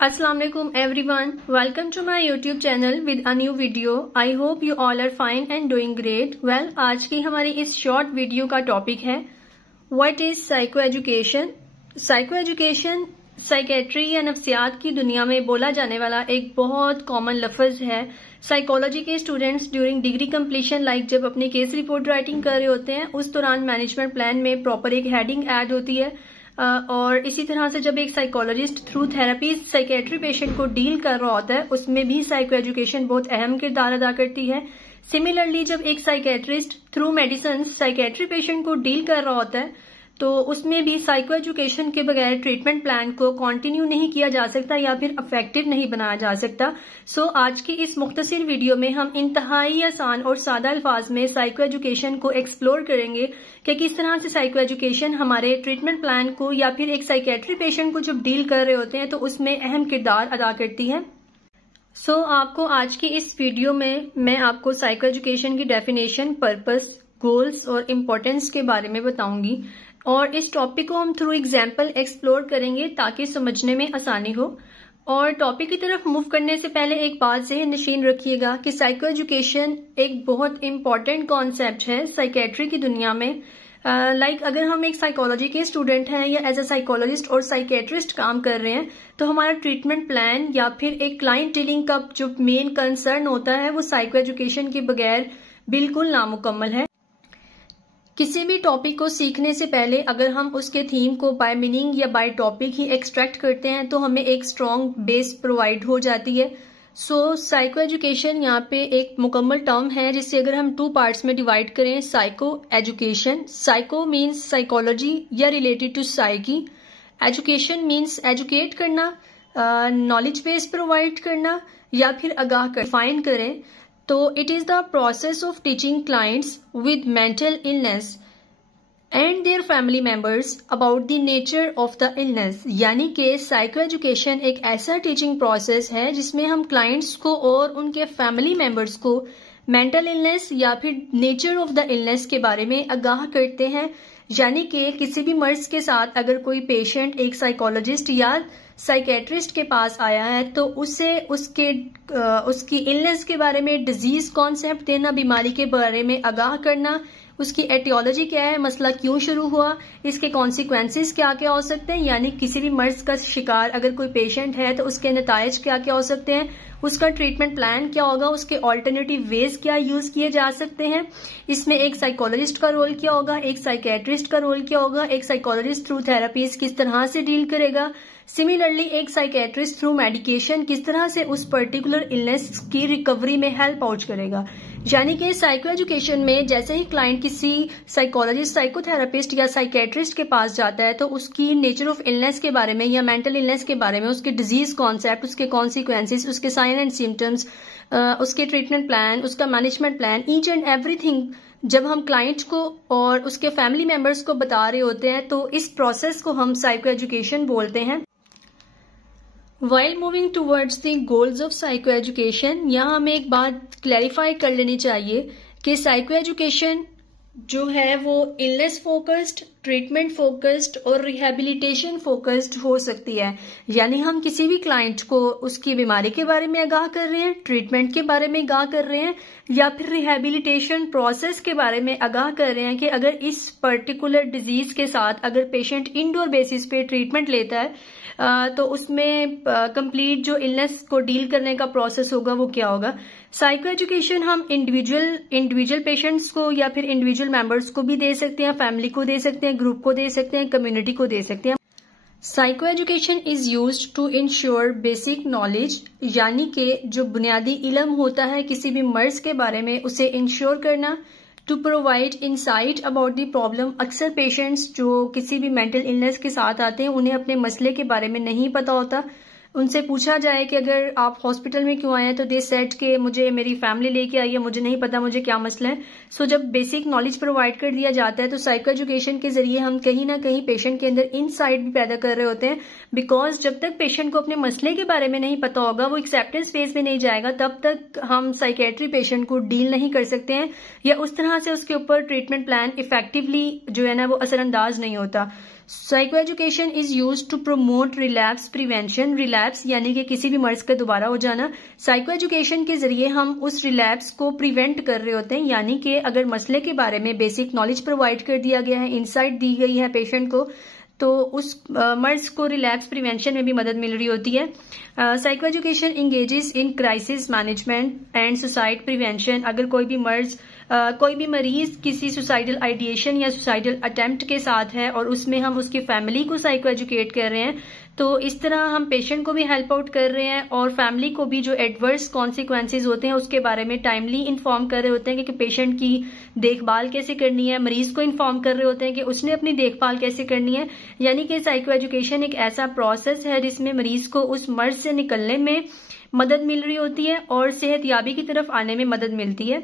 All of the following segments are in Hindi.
Assalamualaikum everyone. Welcome to my YouTube channel with a new video. I hope you all are fine and doing great. Well, आज की हमारी इस शॉर्ट वीडियो का टॉपिक है What is Psycho Education? Psycho education psychiatry या नफ्सियात की दुनिया में बोला जाने वाला एक बहुत कॉमन लफ्ज है। साइकोलॉजी के स्टूडेंट्स ड्यूरिंग डिग्री कंप्लीशन जब अपनी केस रिपोर्ट राइटिंग कर रहे होते हैं उस दौरान मैनेजमेंट प्लान में प्रॉपर एक हेडिंग ऐड होती है और इसी तरह से जब एक psychologist through therapy psychiatry patient को डील कर रहा होता है उसमें भी साइको एजुकेशन बहुत अहम किरदार अदा करती है। सिमिलरली जब एक psychiatrist through medicine psychiatry patient को डील कर रहा होता है तो उसमें भी साइको एजुकेशन के बगैर ट्रीटमेंट प्लान को कंटिन्यू नहीं किया जा सकता या फिर इफेक्टिव नहीं बनाया जा सकता। सो आज की इस मुख्तसर वीडियो में हम इंतहाई आसान और सादा अल्फाज में साइको एजुकेशन को एक्सप्लोर करेंगे कि किस तरह से साइको एजुकेशन हमारे ट्रीटमेंट प्लान को या फिर एक साइकेट्री पेशेंट को जब डील कर रहे होते हैं तो उसमें अहम किरदार अदा करती है। सो आपको आज की इस वीडियो में मैं आपको साइको एजुकेशन की डेफिनेशन, पर्पस, गोल्स और इम्पोर्टेंस के बारे में बताऊंगी और इस टॉपिक को हम थ्रू एग्जाम्पल एक्सप्लोर करेंगे ताकि समझने में आसानी हो। और टॉपिक की तरफ मूव करने से पहले एक बात ज़हन नशीन रखिएगा कि साइको एजुकेशन एक बहुत इंपॉर्टेंट कॉन्सेप्ट है साइकेट्री की दुनिया में। अगर हम एक साइकोलॉजी के स्टूडेंट हैं या एज अ साइकोलॉजिस्ट और साइकेट्रिस्ट काम कर रहे हैं तो हमारा ट्रीटमेंट प्लान या फिर एक क्लाइंट डीलिंग का जो मेन कंसर्न होता है वो साइको एजुकेशन के बगैर बिल्कुल नामुकम्मल है। किसी भी टॉपिक को सीखने से पहले अगर हम उसके थीम को बाय मीनिंग या बाय टॉपिक ही एक्सट्रैक्ट करते हैं तो हमें एक स्ट्रॉन्ग बेस प्रोवाइड हो जाती है। सो साइको एजुकेशन यहाँ पे एक मुकम्मल टर्म है जिसे अगर हम टू पार्ट्स में डिवाइड करें, psycho education, psycho means psychology या related to psyche, education means educate करना, नॉलेज बेस प्रोवाइड करना या फिर आगाह कर डिफाइन करें तो it is the process of teaching clients with mental illness and their family members about the nature of the illness. यानी कि साइको एजुकेशन एक ऐसा टीचिंग प्रोसेस है जिसमें हम क्लाइंट्स को और उनके फैमिली मेंबर्स को मेंटल इलनेस या फिर नेचर ऑफ द इलनेस के बारे में आगाह करते हैं। यानी कि किसी भी मर्ज के साथ अगर कोई पेशेंट एक साइकोलॉजिस्ट या साइकेट्रिस्ट के पास आया है तो उसे उसकी इलनेस के बारे में डिजीज कॉन्सेप्ट देना, बीमारी के बारे में आगाह करना, उसकी एटियोलॉजी क्या है, मसला क्यों शुरू हुआ, इसके कॉन्सिक्वेंसेस क्या क्या हो सकते हैं। यानी किसी भी मर्ज का शिकार अगर कोई पेशेंट है तो उसके नतायज क्या क्या हो सकते हैं, उसका ट्रीटमेंट प्लान क्या होगा, उसके ऑल्टरनेटिव वेज क्या यूज किए जा सकते हैं, इसमें एक साइकोलॉजिस्ट का रोल क्या होगा, एक साइकेट्रिस्ट का रोल क्या होगा, एक साइकोलॉजिस्ट थ्रू थेरापीज किस तरह से डील करेगा, सिमिलरली एक साइकेट्रिस्ट थ्रू मेडिकेशन किस तरह से उस पर्टिकुलर इलनेस की रिकवरी में हेल्प आउट करेगा। यानी कि साइको एजुकेशन में जैसे ही क्लाइंट किसी साइकोलॉजिस्ट, साइकोथेरापिस्ट या साइकेट्रिस्ट के पास जाता है तो उसकी नेचर ऑफ इलनेस के बारे में या मेंटल इलनेस के बारे में, उसके डिजीज कॉन्सेप्ट, उसके कॉन्सिक्वेंसेस, उसके साइन एंड सिम्टम्स, उसके ट्रीटमेंट प्लान, उसका management plan, each and everything जब हम क्लाइंट को और उसके फैमिली मेंबर्स को बता रहे होते हैं तो इस प्रोसेस को हम साइको एजुकेशन बोलते हैं। While moving towards the goals of psycho education, यहाँ हमें एक बात क्लैरिफाई कर लेनी चाहिए कि साइको एजुकेशन जो है वो इलनेस फोकस्ड, ट्रीटमेंट फोकस्ड और रिहेबिलिटेशन फोकस्ड हो सकती है। यानी हम किसी भी क्लाइंट को उसकी बीमारी के बारे में आगाह कर रहे हैं, ट्रीटमेंट के बारे में आगाह कर रहे हैं या फिर रिहेबिलिटेशन प्रोसेस के बारे में आगाह कर रहे हैं कि अगर इस पर्टिकुलर डिजीज के साथ अगर पेशेंट इंडोर बेसिस पे ट्रीटमेंट लेता है तो उसमें कंप्लीट जो इलनेस को डील करने का प्रोसेस होगा वो क्या होगा। साइको एजुकेशन हम इंडिविजुअल पेशेंट्स को या फिर इंडिविजुअल मेंबर्स को भी दे सकते हैं, फैमिली को दे सकते हैं, ग्रुप को दे सकते हैं, कम्युनिटी को दे सकते हैं। Psycho education is used to ensure basic knowledge, यानी कि जो बुनियादी इल्म होता है किसी भी मर्ज के बारे में उसे इंश्योर करना, to provide insight about the problem. अक्सर पेशेंट्स जो किसी भी मेंटल इलनेस के साथ आते हैं उन्हें अपने मसले के बारे में नहीं पता होता। उनसे पूछा जाए कि अगर आप हॉस्पिटल में क्यों आए हैं तो दे सेड के मुझे मेरी फैमिली लेके आई है, मुझे नहीं पता मुझे क्या मसला है। सो जब बेसिक नॉलेज प्रोवाइड कर दिया जाता है तो साइको एजुकेशन के जरिए हम कहीं ना कहीं पेशेंट के अंदर इनसाइट भी पैदा कर रहे होते हैं। बिकॉज जब तक पेशेंट को अपने मसले के बारे में नहीं पता होगा, वो एक्सेप्टेंस फेज में नहीं जाएगा, तब तक हम साइकेट्री पेशेंट को डील नहीं कर सकते हैं या उस तरह से उसके ऊपर ट्रीटमेंट प्लान इफेक्टिवली जो है ना वो असरअंदाज नहीं होता। Psycho education is use to promote relapse prevention. Relapse यानी कि किसी भी मर्ज का दोबारा हो जाना। साइको एजुकेशन के जरिए हम उस रिलैप्स को प्रिवेंट कर रहे होते हैं, यानी कि अगर मसले के बारे में बेसिक नॉलेज प्रोवाइड कर दिया गया है, इंसाइट दी गई है पेशेंट को, तो उस मर्ज को रिलैप्स प्रिवेंशन में भी मदद मिल रही होती है। Psycho education engages in crisis management and suicide prevention. अगर कोई भी मरीज किसी सुसाइडल आइडिएशन या सुसाइडल अटेम्प्ट के साथ है और उसमें हम उसकी फैमिली को साइको एजुकेट कर रहे हैं, तो इस तरह हम पेशेंट को भी हेल्प आउट कर रहे हैं और फैमिली को भी जो एडवर्स कॉन्सिक्वेंसेज होते हैं उसके बारे में टाइमली इन्फॉर्म कर रहे होते हैं कि पेशेंट की देखभाल कैसे करनी है। मरीज को इन्फॉर्म कर रहे होते हैं कि उसने अपनी देखभाल कैसे करनी है। यानी कि साइको एजुकेशन एक ऐसा प्रोसेस है जिसमें मरीज को उस मर्ज से निकलने में मदद मिल रही होती है और सेहतयाबी की तरफ आने में मदद मिलती है।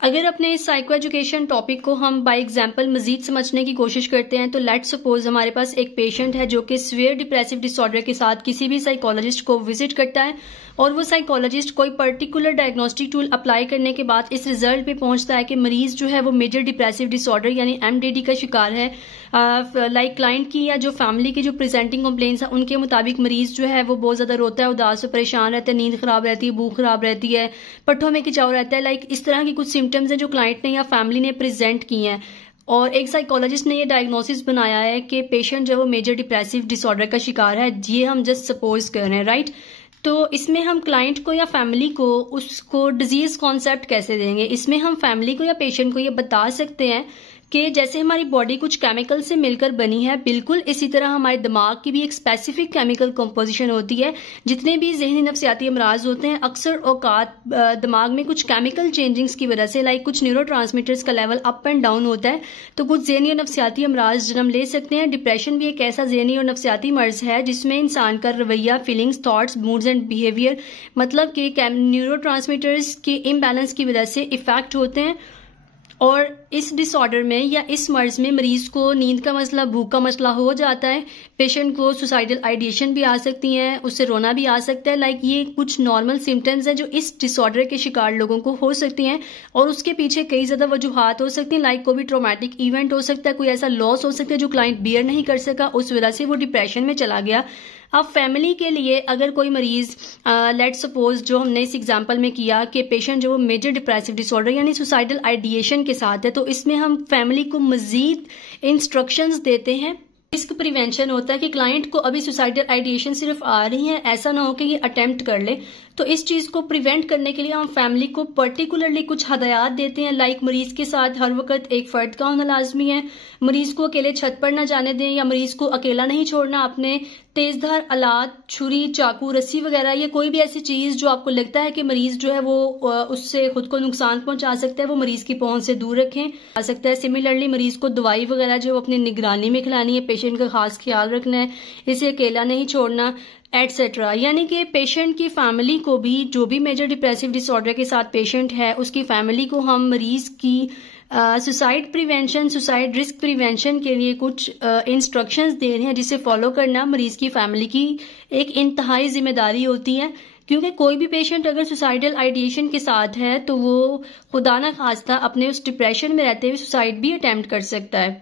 अगर अपने इस साइको एजुकेशन टॉपिक को हम बाय एग्जांपल मजीद समझने की कोशिश करते हैं, तो लेट्स सपोज हमारे पास एक पेशेंट है जो कि सीवियर डिप्रेसिव डिसऑर्डर के साथ किसी भी साइकोलॉजिस्ट को विजिट करता है और वो साइकोलॉजिस्ट कोई पर्टिकुलर डायग्नोस्टिक टूल अप्लाई करने के बाद इस रिजल्ट पे पहुंचता है कि मरीज जो है वो मेजर डिप्रेसिव डिसऑर्डर यानी MDD का शिकार है। लाइक क्लाइंट की या जो फैमिली की जो प्रेजेंटिंग कंप्लेंट्स है उनके मुताबिक मरीज जो है वो बहुत ज्यादा रोता है, उदास और परेशान रहता है, नींद खराब रहती है, भूख खराब रहती है, पट्टों में खिंचाव रहता है। लाइक इस तरह की कुछ सिम्टम्स हैं जो क्लाइंट ने या फैमिली ने प्रेजेंट की हैं और एक साइकोलॉजिस्ट ने ये डायग्नोसिस बनाया है कि पेशेंट जो है वो मेजर डिप्रेसिव डिसऑर्डर का शिकार है। ये हम जस्ट सपोज कर रहे हैं, राइट। तो इसमें हम क्लाइंट को या फैमिली को उसको डिजीज कॉन्सेप्ट कैसे देंगे? इसमें हम फैमिली को या पेशेंट को ये बता सकते हैं कि जैसे हमारी बॉडी कुछ केमिकल से मिलकर बनी है, बिल्कुल इसी तरह हमारे दिमाग की भी एक स्पेसिफिक केमिकल कंपोजिशन होती है। जितने भी ज़हनी नफ्सियाती अमराज होते हैं अक्सर औकात दिमाग में कुछ केमिकल चेंजिंग्स की वजह से लाइक कुछ न्यूरोट्रांसमीटर्स का लेवल अप एंड डाउन होता है, तो कुछ ज़हनी और नफ्सियाती अमराज जन्म ले सकते हैं। डिप्रेशन भी एक ऐसा ज़हनी और नफ्सियाती मर्ज है जिसमें इंसान का रवैया, feelings, thoughts, moods and behaviour मतलब कि न्यूरोट्रांसमीटर्स के इम्बैलेंस की वजह से इफेक्ट होते हैं। और इस डिसऑर्डर में या इस मर्ज में मरीज को नींद का मसला, भूख का मसला हो जाता है। पेशेंट को सुसाइडल आइडिएशन भी आ सकती हैं, उससे रोना भी आ सकता है। लाइक ये कुछ नॉर्मल सिम्टम्स हैं जो इस डिसऑर्डर के शिकार लोगों को हो सकती हैं और उसके पीछे कई ज्यादा वजूहात हो सकती हैं। लाइक कोई भी ट्रॉमेटिक इवेंट हो सकता है, कोई ऐसा लॉस हो सकता है जो क्लाइंट बियर नहीं कर सका, उस वजह से वो डिप्रेशन में चला गया। अब फैमिली के लिए अगर कोई मरीज लेट्स सपोज जो हमने इस एग्जांपल में किया कि पेशेंट जो मेजर डिप्रेसिव डिसऑर्डर यानी सुसाइडल आइडिएशन के साथ है, तो इसमें हम फैमिली को मजीद इंस्ट्रक्शंस देते हैं। रिस्क प्रिवेंशन होता है कि क्लाइंट को अभी सुसाइडल आइडिएशन सिर्फ आ रही है, ऐसा ना हो कि ये अटेम्प्ट कर ले। तो इस चीज को प्रिवेंट करने के लिए हम फैमिली को पर्टिकुलरली कुछ हदायत देते हैं। लाइक मरीज के साथ हर वक्त एक फर्द का होना लाजमी है, मरीज को अकेले छत पर ना जाने दें या मरीज को अकेला नहीं छोड़ना। अपने तेजधार आलात, छुरी, चाकू, रस्सी वगैरह या कोई भी ऐसी चीज जो आपको लगता है कि मरीज जो है वो उससे खुद को नुकसान पहुंचा सकता है, वो मरीज की पहुंच से दूर रखें आ सकता है। सिमिलरली मरीज को दवाई वगैरह जो अपनी निगरानी में खिलानी है, पेशेंट का खास ख्याल रखना है, इसे अकेला नहीं छोड़ना एटसेट्रा। यानी कि पेशेंट की फैमिली को भी, जो भी मेजर डिप्रेसिव डिसऑर्डर के साथ पेशेंट है उसकी फैमिली को हम मरीज की suicide prevention, suicide risk prevention के लिए कुछ इंस्ट्रक्शंस दे रहे हैं जिसे फॉलो करना मरीज की फैमिली की एक इंतहाई जिम्मेदारी होती है। क्योंकि कोई भी पेशेंट अगर सुसाइडल आइडिएशन के साथ है तो वो खुदा ना खास्ता अपने उस डिप्रेशन में रहते हुए सुसाइड भी अटेम्प्ट कर सकता है।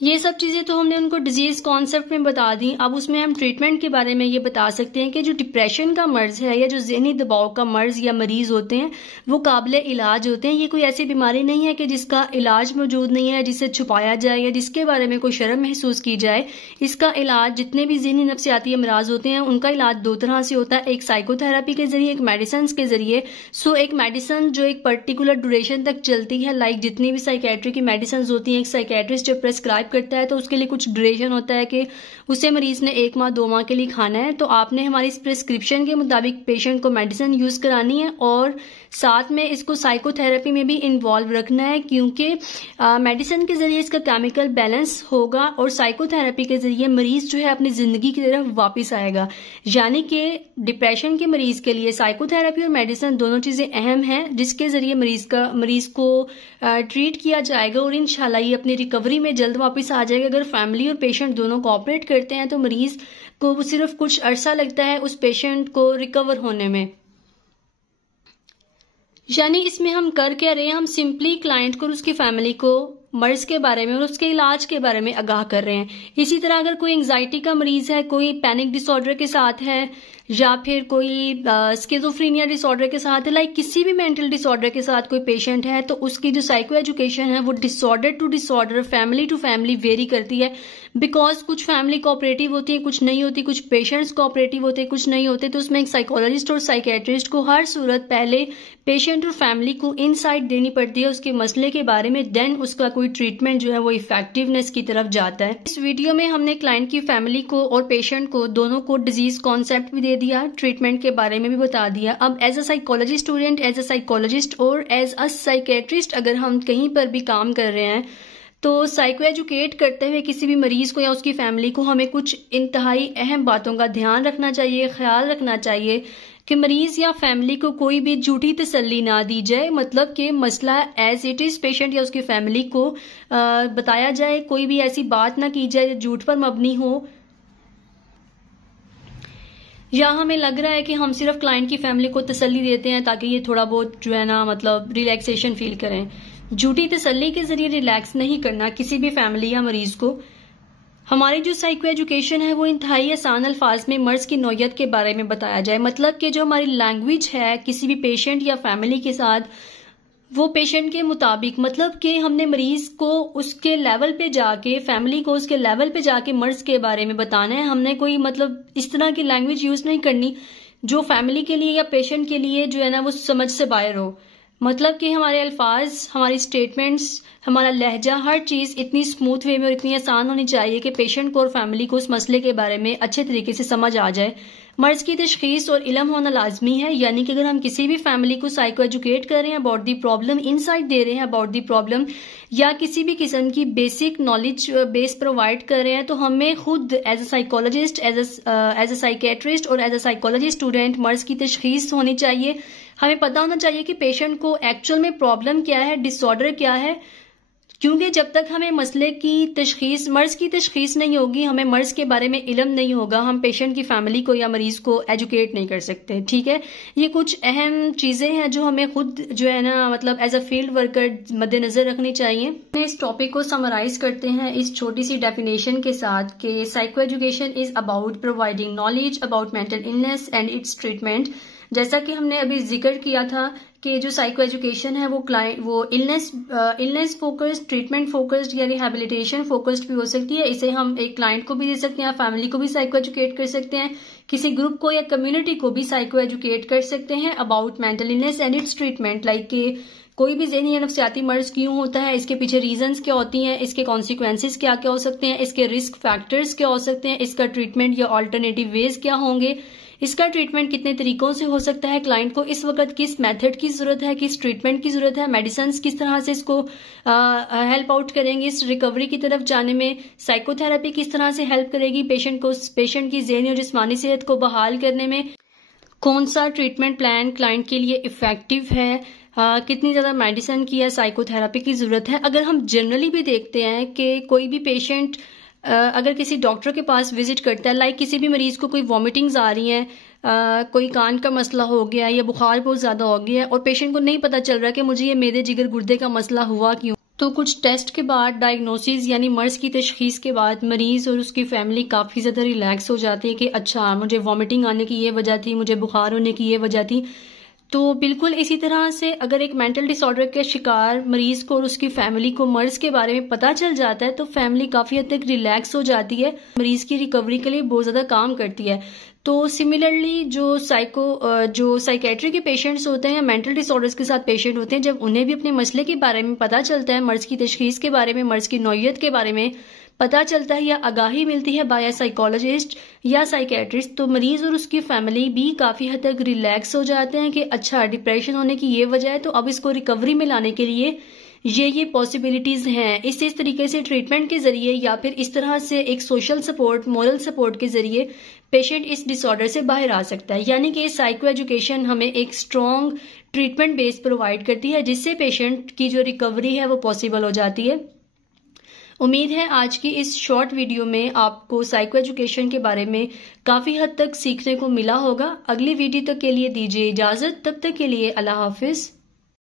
ये सब चीजें तो हमने उनको डिजीज कॉन्सेप्ट में बता दी। अब उसमें हम ट्रीटमेंट के बारे में ये बता सकते हैं कि जो डिप्रेशन का मर्ज है या जो ज़हनी दबाव का मर्ज या मरीज होते हैं वो काबिल इलाज होते हैं। ये कोई ऐसी बीमारी नहीं है कि जिसका इलाज मौजूद नहीं है, जिसे छुपाया जाए या जिसके बारे में कोई शर्म महसूस की जाए। इसका इलाज, जितने भी ज़हनी नफ्सियाती अमराज होते हैं उनका इलाज दो तरह से होता है, एक साइकोथेरेपी के जरिए, एक मेडिसिन के जरिए। सो एक मेडिसिन जो एक पर्टिकुलर ड्यूरेशन तक चलती है, लाइक जितनी भी साइकेट्री की मेडिसिन होती हैं, एक साइकेट्रिस्ट जब प्रेस्क्राइब करता है तो उसके लिए कुछ ड्यूरेशन होता है कि उसे मरीज ने 1 माह 2 माह के लिए खाना है। तो आपने हमारी इस प्रिस्क्रिप्शन के मुताबिक पेशेंट को मेडिसिन यूज करानी है और साथ में इसको साइकोथेरेपी में भी इन्वॉल्व रखना है, क्योंकि मेडिसिन के जरिए इसका केमिकल बैलेंस होगा और साइकोथेरेपी के जरिए मरीज जो है अपनी जिंदगी की तरफ वापस आएगा। यानी कि डिप्रेशन के मरीज के लिए साइकोथेरेपी और मेडिसिन दोनों चीजें अहम हैं, जिसके जरिए मरीज को ट्रीट किया जाएगा और इंशाल्लाह ये अपनी रिकवरी में जल्द वापस आ जाएगा। अगर फैमिली और पेशेंट दोनों कोऑपरेट करते हैं तो मरीज को सिर्फ कुछ अरसा लगता है उस पेशेंट को रिकवर होने में। यानी इसमें हम कर क्या रहे हैं, हम सिंपली क्लाइंट को और उसकी फैमिली को मर्ज के बारे में और उसके इलाज के बारे में आगाह कर रहे हैं। इसी तरह अगर कोई एंजाइटी का मरीज है, कोई पैनिक डिसऑर्डर के साथ है, या फिर कोई स्किज़ोफ्रेनिया डिसऑर्डर के साथ है, लाइक किसी भी मेंटल डिसऑर्डर के साथ कोई पेशेंट है, तो उसकी जो साइको एजुकेशन है वो disorder to disorder, family to family very करती है। बिकॉज कुछ फैमिली कोऑपरेटिव होती है, कुछ नहीं होती, कुछ पेशेंट्स कोऑपरेटिव होते हैं, कुछ नहीं होते। तो उसमें एक साइकोलॉजिस्ट और साइकेट्रिस्ट को हर सूरत पहले पेशेंट और फैमिली को इनसाइट देनी पड़ती है उसके मसले के बारे में, देन उसका कोई ट्रीटमेंट जो है वो इफेक्टिवनेस की तरफ जाता है। इस वीडियो में हमने क्लाइंट की फैमिली को और पेशेंट को दोनों को डिजीज कॉन्सेप्ट भी दे दिया, ट्रीटमेंट के बारे में भी बता दिया। अब as a psychology student, as a psychologist और एज अ साइकेट्रिस्ट अगर हम कहीं पर भी काम कर रहे हैं तो साइको एजुकेट करते हुए किसी भी मरीज को या उसकी फैमिली को हमें कुछ इंतहाई अहम बातों का ध्यान रखना चाहिए, ख्याल रखना चाहिए कि मरीज या फैमिली को कोई भी झूठी तसल्ली ना दी जाए। मतलब कि मसला एज इट इज पेशेंट या उसकी फैमिली को बताया जाए, कोई भी ऐसी बात ना की जाए जो झूठ पर मबनी हो, या हमें लग रहा है कि हम सिर्फ क्लाइंट की फैमिली को तसल्ली देते हैं ताकि ये थोड़ा बहुत जो है ना मतलब रिलैक्सेशन फील करें। झूठी तसल्ली के जरिए रिलैक्स नहीं करना किसी भी फैमिली या मरीज को। हमारी जो साइको एजुकेशन है वो इंतहाई आसान अल्फाज में मर्ज की नौयत के बारे में बताया जाए। मतलब कि जो हमारी लैंग्वेज है किसी भी पेशेंट या फैमिली के साथ, वो पेशेंट के मुताबिक, मतलब कि हमने मरीज को उसके लेवल पे जाके, फैमिली को उसके लेवल पे जाके मर्ज के बारे में बताना है। हमने कोई मतलब इस तरह की लैंग्वेज यूज नहीं करनी जो फैमिली के लिए या पेशेंट के लिए जो है ना वो समझ से बाहर हो। मतलब कि हमारे अल्फाज, हमारी स्टेटमेंट्स, हमारा लहजा, हर चीज इतनी स्मूथ वे में और इतनी आसान होनी चाहिए कि पेशेंट को और फैमिली को उस मसले के बारे में अच्छे तरीके से समझ आ जाए। मर्ज की तशखीस और इल्म होना लाजमी है, यानी कि अगर हम किसी भी फैमिली को साइको एजुकेट कर रहे हैं अबाउट दी प्रॉब्लम, इनसाइट दे रहे हैं अबाउट दी प्रॉब्लम, या किसी भी किस्म की बेसिक नॉलेज बेस प्रोवाइड कर रहे हैं, तो हमें खुद as a psychologist, as a psychiatrist और एज अ साइकोलॉजी स्टूडेंट मर्ज की तशखीस होनी चाहिए। हमें पता होना चाहिए कि पेशेंट को एक्चुअल में प्रॉब्लम क्या है, डिसऑर्डर क्या है, क्योंकि जब तक हमें मसले की तशखीस, मर्ज की तशखीस नहीं होगी, हमें मर्ज के बारे में इल्म नहीं होगा, हम पेशेंट की फैमिली को या मरीज को एजुकेट नहीं कर सकते। ठीक है, ये कुछ अहम चीजें हैं जो हमें खुद जो है ना मतलब एज अ फील्ड वर्कर मद्देनजर रखनी चाहिए। इस टॉपिक को समराइज करते हैं इस छोटी सी डेफिनेशन के साथ कि psycho education is about providing knowledge about mental illness and it's treatment. जैसा कि हमने अभी जिक्र किया था कि जो साइको एजुकेशन है वो इलनेस फोकस्ड, ट्रीटमेंट फोकस्ड या रिहेबिलिटेशन फोकस्ड भी हो सकती है। इसे हम एक क्लाइंट को भी दे सकते हैं, फैमिली को भी साइको एजुकेट कर सकते हैं, किसी ग्रुप को या कम्युनिटी को भी साइको एजुकेट कर सकते हैं about mental illness and it's treatment. Like कि कोई भी ज़हनी या नफ्सियाती मर्ज क्यों होता है, इसके पीछे रीजंस क्या होती हैं, इसके कॉन्सिक्वेंसेस क्या क्या हो सकते हैं, इसके रिस्क फैक्टर्स क्या हो सकते हैं, इसका ट्रीटमेंट या ऑल्टरनेटिव वेज क्या होंगे, इसका ट्रीटमेंट कितने तरीकों से हो सकता है, क्लाइंट को इस वक्त किस मेथड की जरूरत है, किस ट्रीटमेंट की जरूरत है, मेडिसिन किस तरह से इसको हेल्प आउट करेंगे इस रिकवरी की तरफ जाने में, साइकोथेरेपी किस तरह से हेल्प करेगी पेशेंट की ज़हनी और जिस्मानी सेहत को बहाल करने में, कौन सा ट्रीटमेंट प्लान क्लाइंट के लिए इफेक्टिव है, कितनी ज़्यादा मेडिसिन की या साइकोथेरेपी की ज़रूरत है। अगर हम जनरली भी देखते हैं कि कोई भी पेशेंट अगर किसी डॉक्टर के पास विजिट करता है, लाइक किसी भी मरीज को कोई वॉमिटिंग्स आ रही हैं, कोई कान का मसला हो गया या बुखार बहुत ज़्यादा हो गया है और पेशेंट को नहीं पता चल रहा कि मुझे ये मेदे जिगर गुर्दे का मसला हुआ क्यों, तो कुछ टेस्ट के बाद, डायग्नोसिस यानी मर्ज की तशखीस के बाद मरीज और उसकी फैमिली काफ़ी ज़्यादा रिलैक्स हो जाती है कि अच्छा मुझे वॉमिटिंग आने की ये वजह थी, मुझे बुखार होने की ये वजह थी। तो बिल्कुल इसी तरह से अगर एक मेंटल डिसऑर्डर के शिकार मरीज को और उसकी फैमिली को मर्ज के बारे में पता चल जाता है तो फैमिली काफ़ी हद तक रिलैक्स हो जाती है, मरीज की रिकवरी के लिए बहुत ज़्यादा काम करती है। तो सिमिलरली जो साइकेट्री के पेशेंट्स होते हैं या मेंटल डिसऑर्डर्स के साथ पेशेंट होते हैं, जब उन्हें भी अपने मसले के बारे में पता चलता है, मर्ज की तशखीस के बारे में, मर्ज की नौयत के बारे में पता चलता है या आगाही मिलती है बाय साइकोलॉजिस्ट या साइकेट्रिस्ट, तो मरीज और उसकी फैमिली भी काफ़ी हद तक रिलैक्स हो जाते हैं कि अच्छा डिप्रेशन होने की ये वजह है, तो अब इसको रिकवरी में लाने के लिए ये पॉसिबिलिटीज हैं। इस तरीके से ट्रीटमेंट के जरिए या फिर इस तरह से एक सोशल सपोर्ट, मॉरल सपोर्ट के जरिए पेशेंट इस डिसऑर्डर से बाहर आ सकता है। यानी कि साइको एजुकेशन हमें एक स्ट्रॉन्ग ट्रीटमेंट बेस प्रोवाइड करती है जिससे पेशेंट की जो रिकवरी है वो पॉसिबल हो जाती है। उम्मीद है आज की इस शॉर्ट वीडियो में आपको साइको एजुकेशन के बारे में काफ़ी हद तक सीखने को मिला होगा। अगली वीडियो तक के लिए दीजिए इजाज़त, तब तक के लिए अल्लाह हाफिज़।